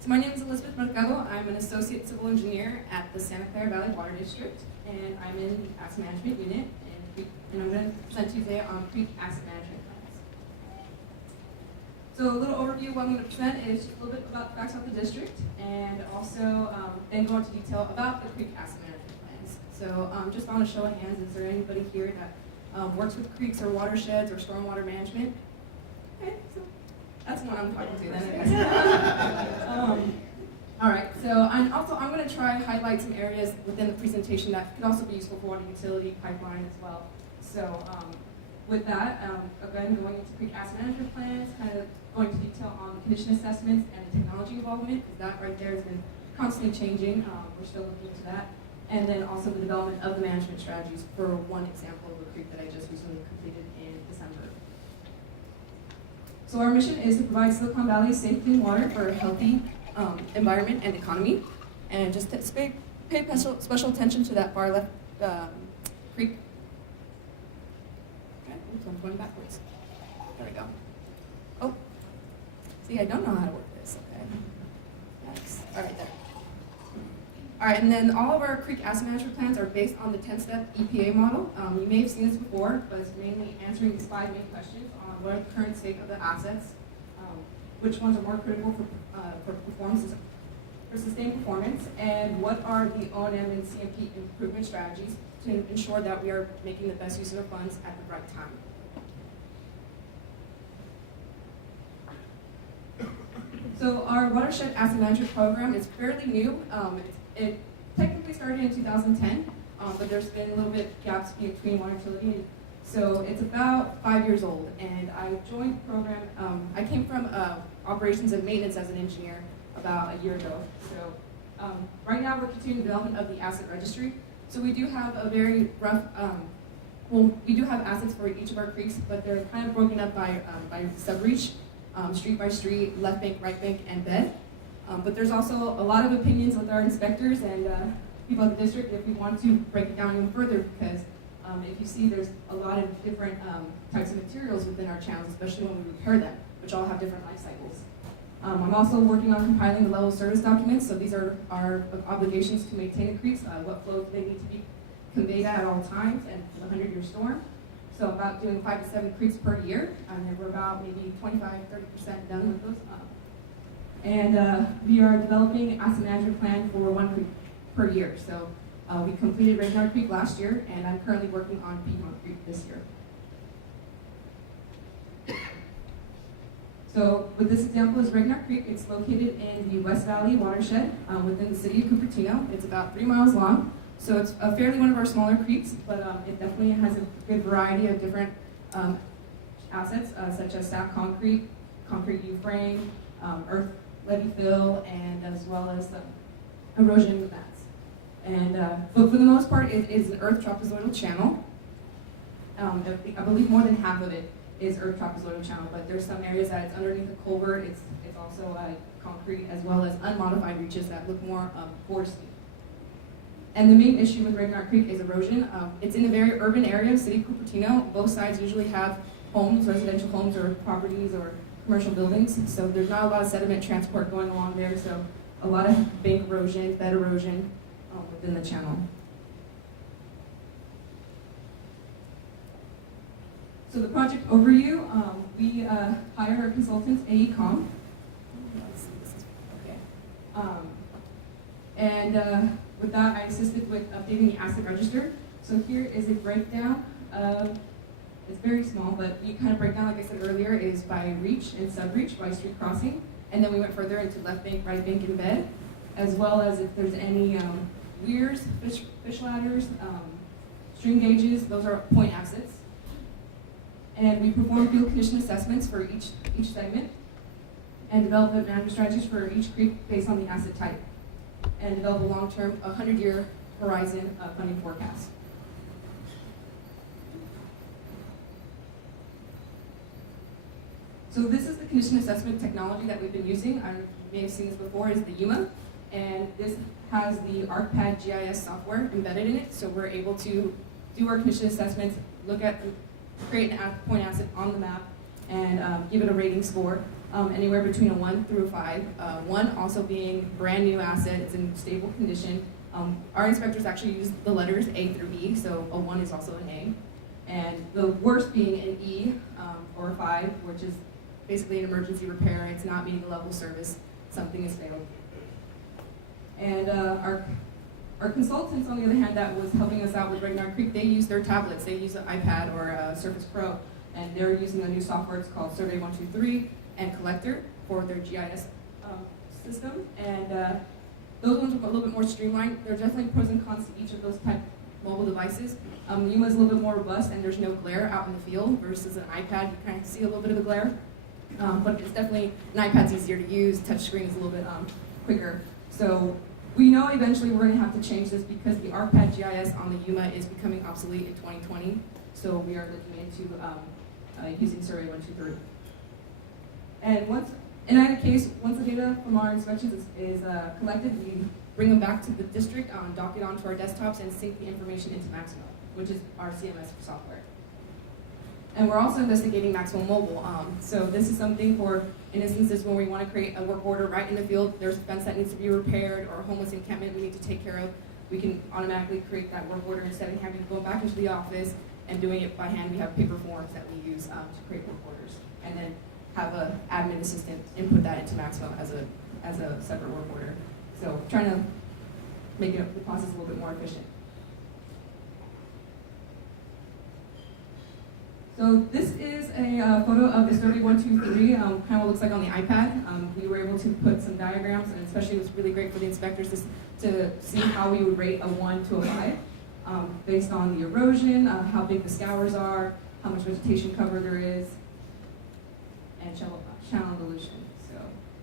So my name is Lizzie Mercado. I'm an associate civil engineer at the Santa Clara Valley Water District, and I'm in the asset management unit, and I'm going to present to you today on creek asset management plans. So a little overview of what I'm going to present is just a little bit about facts about the district, and also then go into detail about the creek asset management plans. So just on a show of hands, is there anybody here that works with creeks or watersheds or stormwater management? Okay, so that's one I'm talking to then, I guess. All right, so I'm going to try to highlight some areas within the presentation that could also be useful for water utility pipeline as well. So with that, again, going into creek asset management plans, kind of going into detail on the condition assessments and the technology involvement, because that right there has been constantly changing. We're still looking into that. And then also the development of the management strategies for one example of a creek that I just recently completed in December. So our mission is to provide Silicon Valley safe, clean water for a healthy environment and economy. And just pay special attention to that far left creek. Okay, oops, I'm going backwards. There we go. Oh, see, I don't know how to work this, okay. Yes, all right, there. All right, and then all of our creek asset management plans are based on the 10-step EPA model. You may have seen this before, but it's mainly answering these 5 main questions on what are the current state of the assets, which ones are more critical for performance, for sustained performance, and what are the O&M and CMP improvement strategies to ensure that we are making the best use of our funds at the right time. So our watershed asset management program is fairly new. It technically started in 2010, but there's been a little bit gaps between water utility. So it's about 5 years old, and I joined the program. I came from operations and maintenance as an engineer about a year ago. So right now we're continuing the development of the asset registry. So we do have a very rough, we do have assets for each of our creeks, but they're kind of broken up by sub-reach, street by street, left bank, right bank, and bed. But there's also a lot of opinions with our inspectors and people at the district if we want to break it down even further, because if you see, there's a lot of different types of materials within our channels, especially when we repair them, which all have different life cycles. I'm also working on compiling the level of service documents, so these are our obligations to maintain the creeks, what flows they need to be conveyed at all times, and for the 100-year storm. So about doing 5 to 7 creeks per year, and we're about maybe 25–30% done with those. And we are developing an asset management plan for 1 creek per year. So we completed Registry Creek last year, and I'm currently working on Piedmont Creek this year. So with this example is Regnar Creek. It's located in the West Valley watershed within the city of Cupertino. It's about 3 miles long. So it's fairly one of our smaller creeks, but it definitely has a good variety of different assets, such as stacked concrete, concrete U-frame, earth levee fill, and as well as the erosion mats. And but for the most part, it is an earth trapezoidal channel. I believe more than half of it is earth trapezoidal channel, but there's some areas that it's underneath a culvert. It's also concrete, as well as unmodified reaches that look more foresty. And the main issue with Regnar Creek is erosion. It's in a very urban area of the city of Cupertino. Both sides usually have homes, residential homes, or properties, or commercial buildings. So there's not a lot of sediment transport going along there. So a lot of bank erosion, bed erosion within the channel. So the project overview, we hired our consultants, AECOM. And with that, I assisted with updating the asset register. So here is a breakdown of, it's very small, but you kind of break down, like I said earlier, is by reach and sub-reach, by street crossing. And then we went further into left bank, right bank, and bed, as well as if there's any weirs, fish ladders, stream gauges, those are point assets. And we perform field condition assessments for each segment, and development management strategies for each creek based on the asset type, and develop a long-term, 100-year horizon funding forecast. So this is the condition assessment technology that we've been using. I may have seen this before, is the UMA, and this has the ArcPad GIS software embedded in it, so we're able to do our condition assessments, look at, create an point asset on the map, and give it a rating score. anywhere between a 1 through a 5. 1 also being brand new asset, it's in stable condition. Our inspectors actually use the letters A through E, so a 1 is also an A. And the worst being an E, or a 5, which is basically an emergency repair, it's not meeting the level of service, something has failed. And our consultants, on the other hand, that was helping us out with Regnar Creek, they use their tablets. They use an iPad or a Surface Pro, and they're using a new software. It's called Survey 123 and Collector for their GIS system. And those ones are a little bit more streamlined. There are definitely pros and cons to each of those type mobile devices. The Yuma is a little bit more robust, and there's no glare out in the field versus an iPad. You kind of see a little bit of a glare, but it's definitely, an iPad's easier to use. Touchscreen is a little bit quicker. So we know eventually we're going to have to change this because the ArcPad GIS on the Yuma is becoming obsolete in 2020. So we are looking into using Survey 123. And in either case, once the data from our inspections is collected, we bring them back to the district, dock it onto our desktops, and sync the information into Maximo, which is our CMS software. And we're also investigating Maximo Mobile. So this is something for, in instances when we want to create a work order right in the field, there's a fence that needs to be repaired or a homeless encampment we need to take care of, we can automatically create that work order instead of having to go back into the office and doing it by hand. We have paper forms that we use to create work orders, and then have an admin assistant input that into Maximo as a separate work order. So trying to make the process a little bit more efficient. So this is a photo of the Survey 123, kind of what it looks like on the iPad. We were able to put some diagrams, and especially it was really great for the inspectors to see how we would rate a 1 to a 5 based on the erosion, how big the scours are, how much vegetation cover there is, and channel dilution. So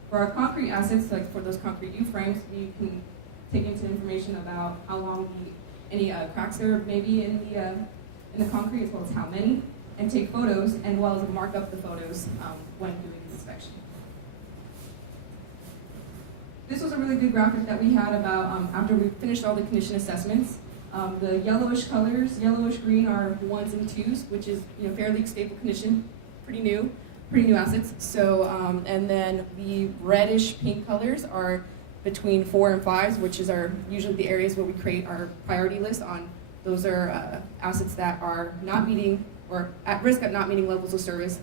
for our concrete assets, like for those concrete U-frames, we can take into information about how long any cracks there may be in the concrete, as well as how many, and take photos, and as well as mark up the photos when doing the inspection. This was a really good graphic that we had about after we finished all the condition assessments. The yellowish colors, yellowish green, are 1s and 2s, which is fairly stable condition, pretty new assets. So and then the reddish pink colors are between 4 and 5s, which is usually the areas where we create our priority list on. Those are assets that are not meeting or at risk of not meeting levels of service,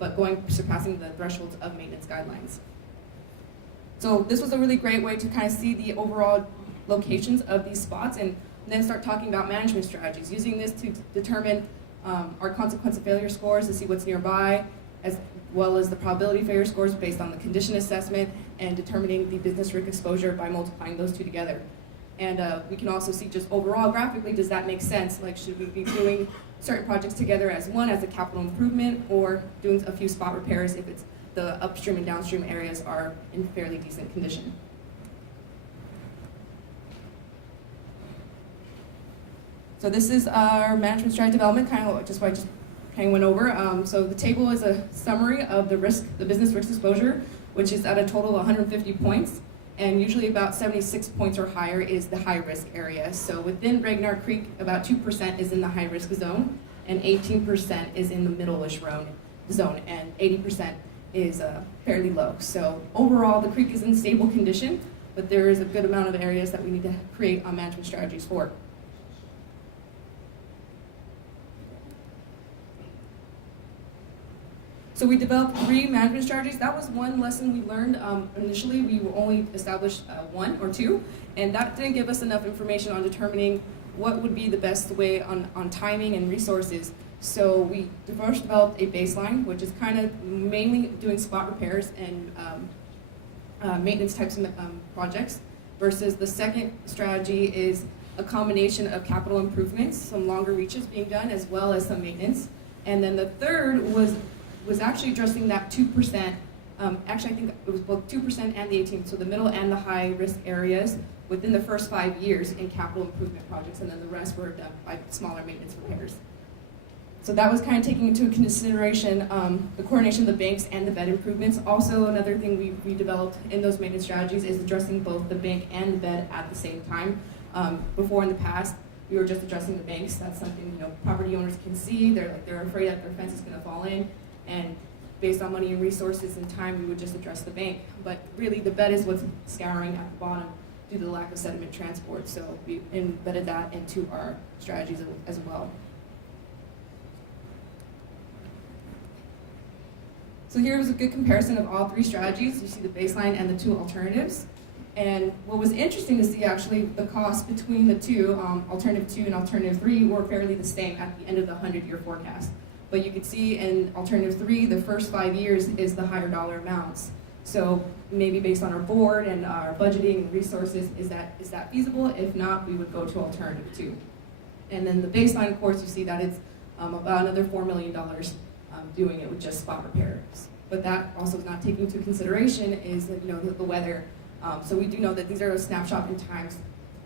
but surpassing the thresholds of maintenance guidelines. So this was a really great way to kind of see the overall locations of these spots, and then start talking about management strategies, using this to determine our consequence of failure scores to see what's nearby, as well as the probability failure scores based on the condition assessment, and determining the business risk exposure by multiplying those two together. And we can also see just overall graphically, does that make sense? Like, should we be doing certain projects together as one, as a capital improvement, or doing a few spot repairs if it's the upstream and downstream areas are in fairly decent condition? So this is our management strategy development, kind of just what I just kind of went over. So the table is a summary of the business risk exposure, which is at a total of 150 points. And usually about 76 points or higher is the high-risk area. So within Regnar Creek, about 2% is in the high-risk zone, and 18% is in the middle-ish zone, and 80% is fairly low. So overall, the creek is in stable condition, but there is a good amount of areas that we need to create management strategies for. So we developed 3 management strategies. That was one lesson we learned. Initially, we only established 1 or 2, and that didn't give us enough information on determining what would be the best way on timing and resources. So we first developed a baseline, which is kind of mainly doing spot repairs and maintenance types of projects, versus the second strategy is a combination of capital improvements, some longer reaches being done, as well as some maintenance. And then the third was actually addressing that 2%, actually I think it was both 2% and the 18%, so the middle and the high risk areas within the first 5 years in capital improvement projects, and then the rest were done by smaller maintenance repairs. So that was kind of taking into consideration the coordination of the banks and the bed improvements. Also, another thing we developed in those maintenance strategies is addressing both the bank and the bed at the same time. Before in the past, we were just addressing the banks. That's something property owners can see. They're afraid that their fence is going to fall in, and based on money and resources and time, we would just address the bank. But really, the bed is what's scouring at the bottom due to the lack of sediment transport. So we embedded that into our strategies as well. So here was a good comparison of all three strategies. You see the baseline and the two alternatives. And what was interesting to see, actually, the cost between the two, alternative 2 and alternative 3, were fairly the same at the end of the 100-year forecast. But you could see in alternative 3, the first 5 years is the higher dollar amounts. So maybe based on our board and our budgeting and resources, is that feasible? If not, we would go to alternative 2. And then the baseline, of course, you see that it's about another $4 million doing it with just spot repairs. But that also is not taking into consideration is that, the weather. So we do know that these are a snapshot in times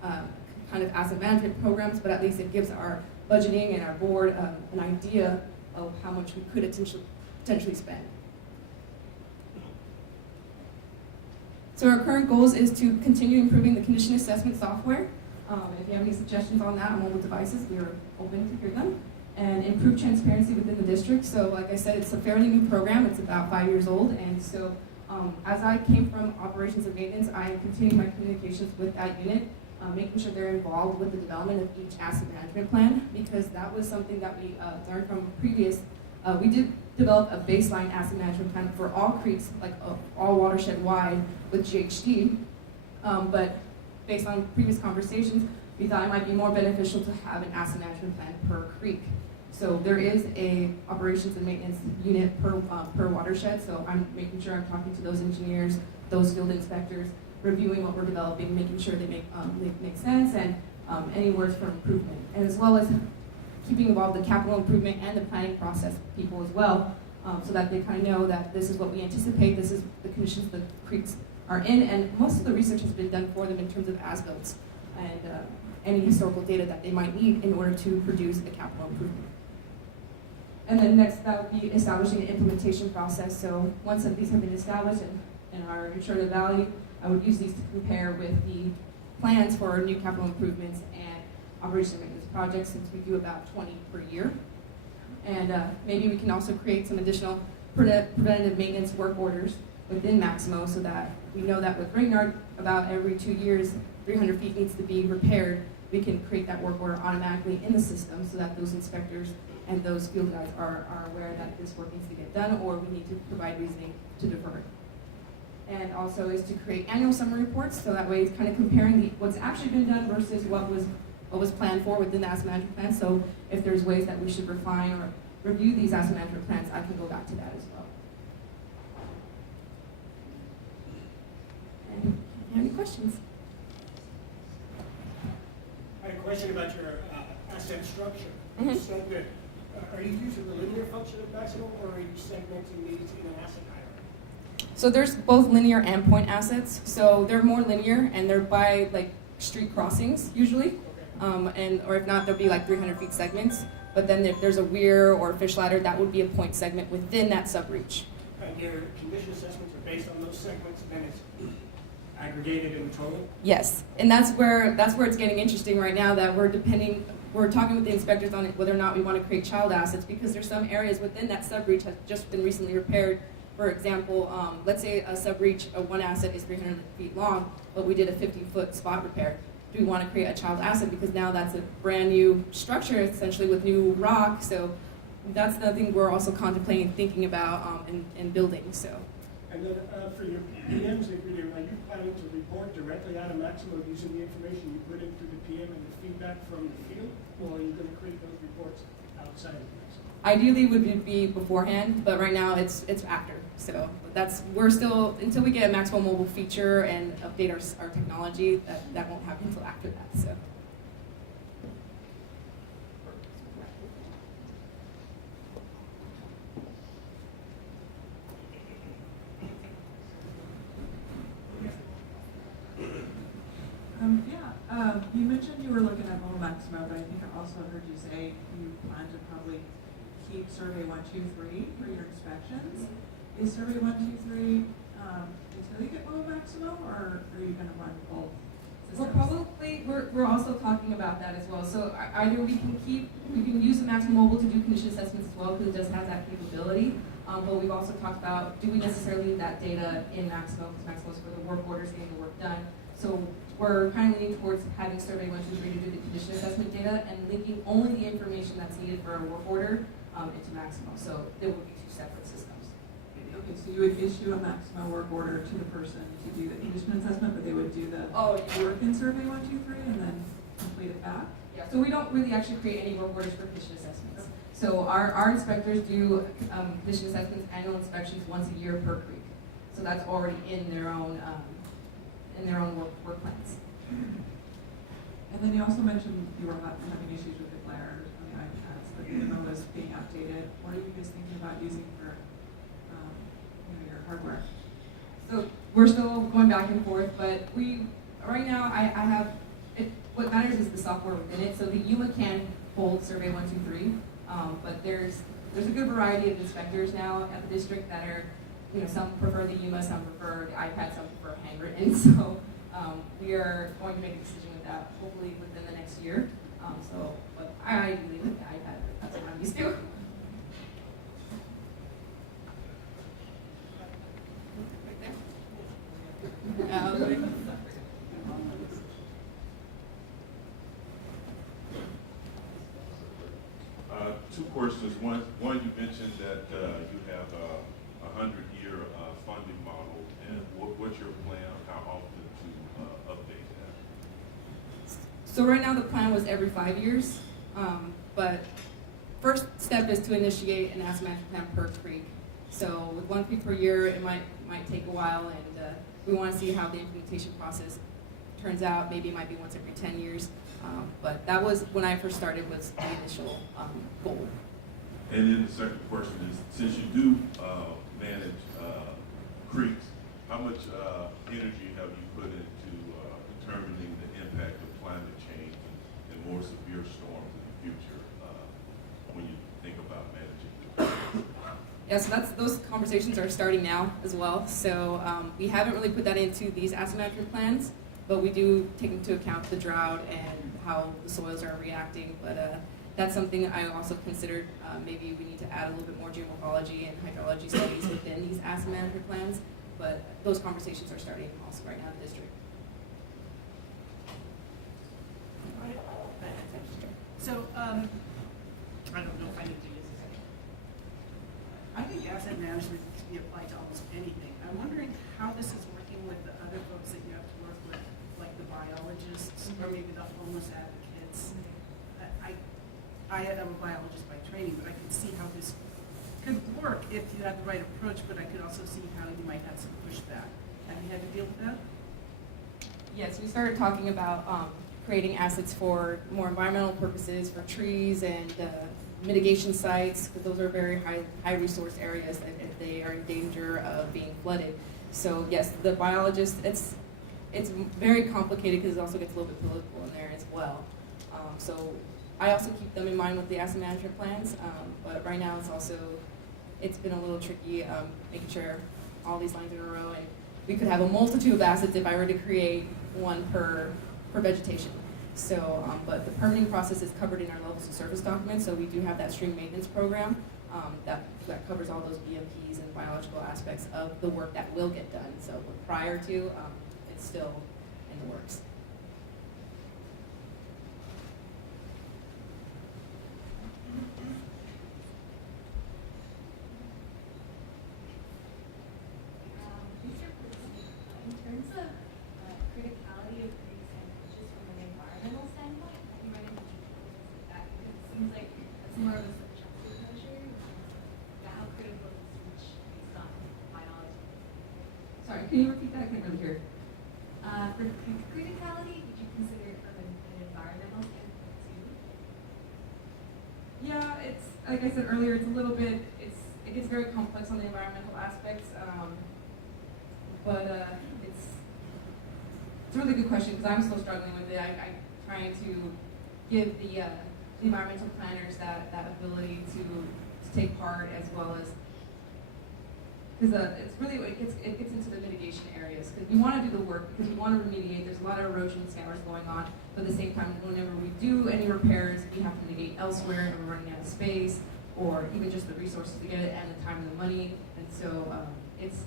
kind of asset management programs, but at least it gives our budgeting and our board an idea of how much we could potentially spend. So our current goals is to continue improving the condition assessment software. If you have any suggestions on that on mobile devices, we are open to hear them. And improve transparency within the district. So like I said, it's a fairly new program. It's about 5 years old. And so as I came from operations and maintenance, I continued my communications with that unit, making sure they're involved with the development of each asset management plan, because that was something that we learned from previous. We did develop a baseline asset management plan for all creeks, like all watershed wide with GHD. But based on previous conversations, we thought it might be more beneficial to have an asset management plan per creek. So there is a operations and maintenance unit per watershed, so I'm making sure I'm talking to those engineers, those field inspectors, reviewing what we're developing, making sure they make sense, and any words for improvement. And as well as keeping involved the capital improvement and the planning process people as well, so that they kind of know that this is what we anticipate, this is the conditions the creeks are in, and most of the research has been done for them in terms of as-builts and any historical data that they might need in order to produce a capital improvement. And then next, that would be establishing an implementation process. So once these have been established and are ensured of value, I would use these to compare with the plans for new capital improvements and operation and maintenance projects, since we do about 20 per year. And maybe we can also create some additional preventative maintenance work orders within Maximo, so that we know that with Ringyard, about every 2 years, 300 feet needs to be repaired. We can create that work order automatically in the system, so that those inspectors and those field guys are aware that this work needs to get done, or we need to provide reasoning to defer it. And also is to create annual summary reports, so that way it's kind of comparing what's actually been done versus what was planned for within the asset management plan. So if there's ways that we should refine or review these asset management plans, I can go back to that as well. Any questions? I had a question about your asset structure. Mm-hmm. You said that, are you using the linear function of Maximo, or are you segmenting these in an asset hierarchy? So there's both linear and point assets. So they're more linear, and they're by like street crossings usually, Okay. or if not, there'll be like 300 feet segments. But then if there's a weir or a fish ladder, that would be a point segment within that subreach. And your condition assessments are based on those segments, and then it's aggregated in total? Yes, and that's where it's getting interesting right now, that we're talking with the inspectors on whether or not we want to create child assets, because there's some areas within that subreach has just been recently repaired. For example, let's say a subreach, one asset is 300 feet long, but we did a 50-foot spot repair. Do we want to create a child asset, because now that's a brand new structure, essentially with new rock? So that's the thing we're also contemplating, thinking about, and building. So. And then for your PMs, are you planning to report directly out of Maximo using the information you put in through the PM and the feedback from the field, or are you going to create those reports outside of Maximo? Ideally would be beforehand, but right now it's after. So we're still, until we get a Maximo mobile feature and update our technology, that won't happen until after that. So. You mentioned you were looking at mobile Maximo, but I think I also heard you say you plan to probably keep Survey 123 for your inspections. Is Survey 123 until you get mobile Maximo, or are you going to run both systems? Well, we're also talking about that as well. So either we can use the Maximo Mobile to do condition assessments as well, because it does have that capability. But we've also talked about, do we necessarily need that data in Maximo, because Maximo is for the work orders, getting the work done. So we're kind of leaning towards having Survey 123 to do the condition assessment data and linking only the information that's needed for a work order into Maximo. So there will be two separate systems. Okay, so you would issue a Maximo work order to the person to do the condition assessment, but they would do the work in Survey 123 and then complete it back? Yeah, so we don't really actually create any work orders for condition assessments. So our inspectors do condition assessments, annual inspections once a year per creek. So that's already in their own work plans. And then you also mentioned you were having issues with the glare on the iPads, but the demo was being outdated. What are you guys thinking about using for your hardware? So we're still going back and forth, but right now I have what matters is the software within it. So the UMA can hold Survey 123, but there's a good variety of inspectors now at the district that are, some prefer the UMA, some prefer the iPad, some prefer handwritten. So we are going to make a decision with that hopefully within the next year. But I ideally like the iPad. That's what I'm used to. Two questions. One, you mentioned that you have a 100-year funding model, and what's your plan on how often to update that? So right now the plan was every 5 years, but first step is to initiate an asset management plan per creek. So with 1 creek per year, it might take a while, and we want to see how the implementation process turns out. Maybe it might be once every 10 years. But that was when I first started, was the initial goal. And then the second question is, since you do manage creeks, how much energy have you put into determining the impact of climate change and more severe storms in the future when you think about managing? Yeah, so those conversations are starting now as well. So we haven't really put that into these asset management plans, but we do take into account the drought and how the soils are reacting. But that's something I also considered. Maybe we need to add a little bit more geomorphology and hydrology studies within these asset management plans. But those conversations are starting also right now in the district. So, I don't know if I need to use this. I think asset management can be applied to almost anything. I'm wondering how this is working with the other folks that you have to work with, like the biologists or maybe the homeless advocates. I am a biologist by training, but I could see how this could work if you had the right approach, but I could also see how you might have some pushback. Have you had to deal with that? Yes, we started talking about creating assets for more environmental purposes, for trees and mitigation sites, because those are very high resource areas if they are in danger of being flooded. So yes, the biologist, it's very complicated because it also gets a little bit political in there as well. So I also keep them in mind with the asset management plans, but right now it's been a little tricky making sure all these lines in a row, and we could have a multitude of assets if I were to create one per vegetation. So, but the permitting process is covered in our levels of service documents, so we do have that stream maintenance program that covers all those BMPs and biological aspects of the work that will get done. So prior to, it's still in the works. In terms of criticality of creeks and just from an environmental standpoint, have you run into difficulties with that? Because it seems like that's more of a subjective measure. How critical is reach based on biology? Sorry, can you repeat that? I can't really hear. For criticality, would you consider it from an environmental standpoint too? Yeah, it's like I said earlier. It's a little bit. It gets very complex on the environmental aspects, but it's a really good question because I'm still struggling with it. I'm trying to give the environmental planners that ability to take part, as well as because it's really it gets into the mitigation areas, because we want to do the work because we want to remediate. There's a lot of erosion scours going on, but at the same time, whenever we do any repairs, we have to mitigate elsewhere and we're running out of space, or even just the resources to get it and the time and the money. And so it's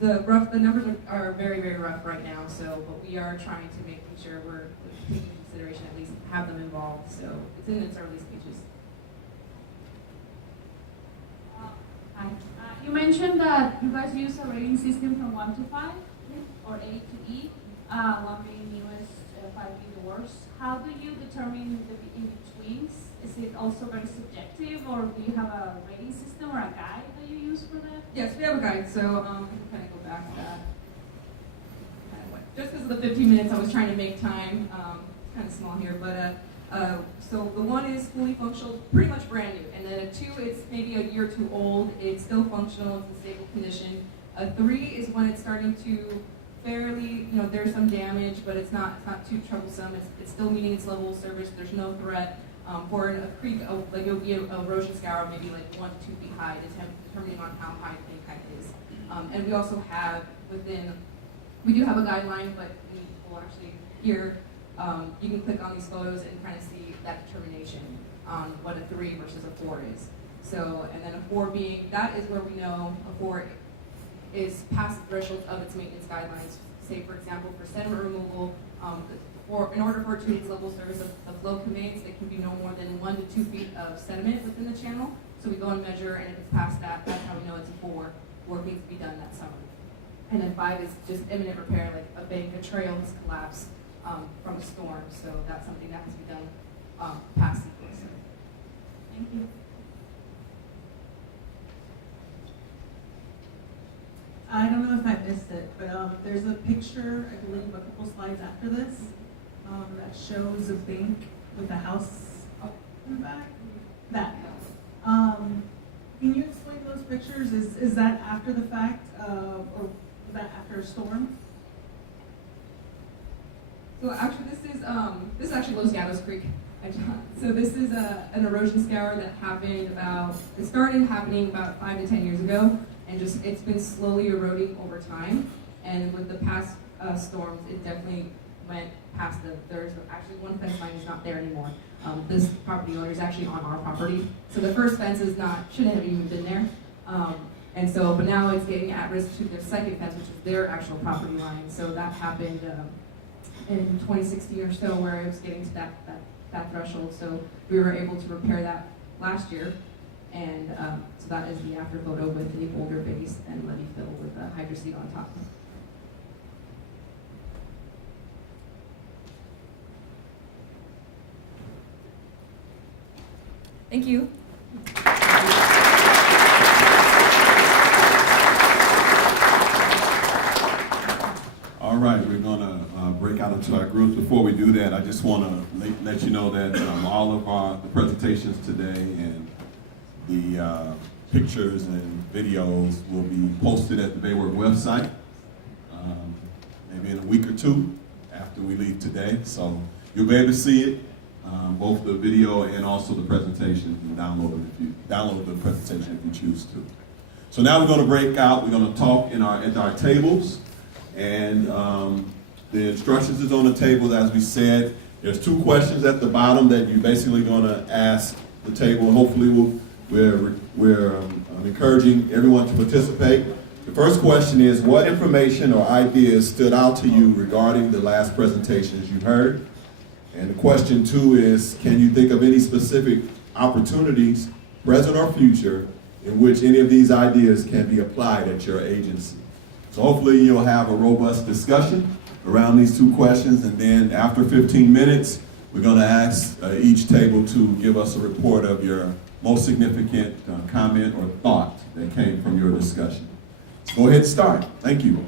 the numbers are very, very rough right now. So, but we are trying to make sure we're taking into consideration, at least have them involved. So it's in its early stages. Hi. You mentioned that you guys use a rating system from 1 to 5, or A to E, 1 being newest, 5 being the worst. How do you determine the in-betweens? Is it also very subjective, or do you have a rating system or a guide that you use for that? Yes, we have a guide. So I can kind of go back to that. Just because of the 15 minutes, I was trying to make time. Kind of small here, but so the 1 is fully functional, pretty much brand new, and then a 2, it's maybe a year or 2 old. It's still functional. It's in stable condition. A 3 is when it's starting to fairly, there's some damage, but it's not too troublesome. It's still meeting its level of service. There's no threat. For a creek, like it would be an erosion scour, maybe like 1 to 2 feet high, depending on how high the bank height is. And we also have we do have a guideline, but we'll actually here, you can click on these photos and kind of see that determination on what a 3 versus a 4 is. So, and then a 4 being, that is where we know a 4 is past the threshold of its maintenance guidelines. Say, for example, for sediment removal, in order for it to meet its level of service of flow conveyance, it can be no more than 1 to 2 feet of sediment within the channel. So we go and measure, and if it's past that, that's how we know it's a 4. Work needs to be done that summer. And then 5 is just imminent repair, like a bank, a trail has collapsed from a storm. So that's something that has to be done past sequence. Thank you. I don't know if I missed it, but there's a picture, I believe, a couple slides after this, that shows a bank with a house up in the back. That. Can you explain those pictures? Is that after the fact, or was that after a storm? So actually, this is actually Los Gatos Creek. So this is an erosion scour that happened it started happening about 5 to 10 years ago, and it's been slowly eroding over time. And with the past storms, it definitely went past there's actually one fence line is not there anymore. This property owner is actually on our property. So the first fence shouldn't have even been there. But now it's getting at risk to their second fence, which is their actual property line. So that happened in 2016 or so, where it was getting to that threshold. So we were able to repair that last year. And so that is the after photo with the boulder base and levee fill with the hydro seed on top. Thank you. All right, we're going to break out into our groups. Before we do that, I just want to let you know that all of the presentations today and the pictures and videos will be posted at the BAYWORK website maybe in a week or 2 after we leave today. So you'll be able to see it, both the video and also the presentation, and download the presentation if you choose to. So now we're going to break out. We're going to talk at our tables. And the instructions is on the table, as we said. There's 2 questions at the bottom that you're basically going to ask the table. Hopefully we're encouraging everyone to participate. The first question is, what information or ideas stood out to you regarding the last presentations you heard? And the question 2 is, can you think of any specific opportunities, present or future, in which any of these ideas can be applied at your agency? So hopefully you'll have a robust discussion around these 2 questions, and then after 15 minutes, we're going to ask each table to give us a report of your most significant comment or thought that came from your discussion. So go ahead and start. Thank you.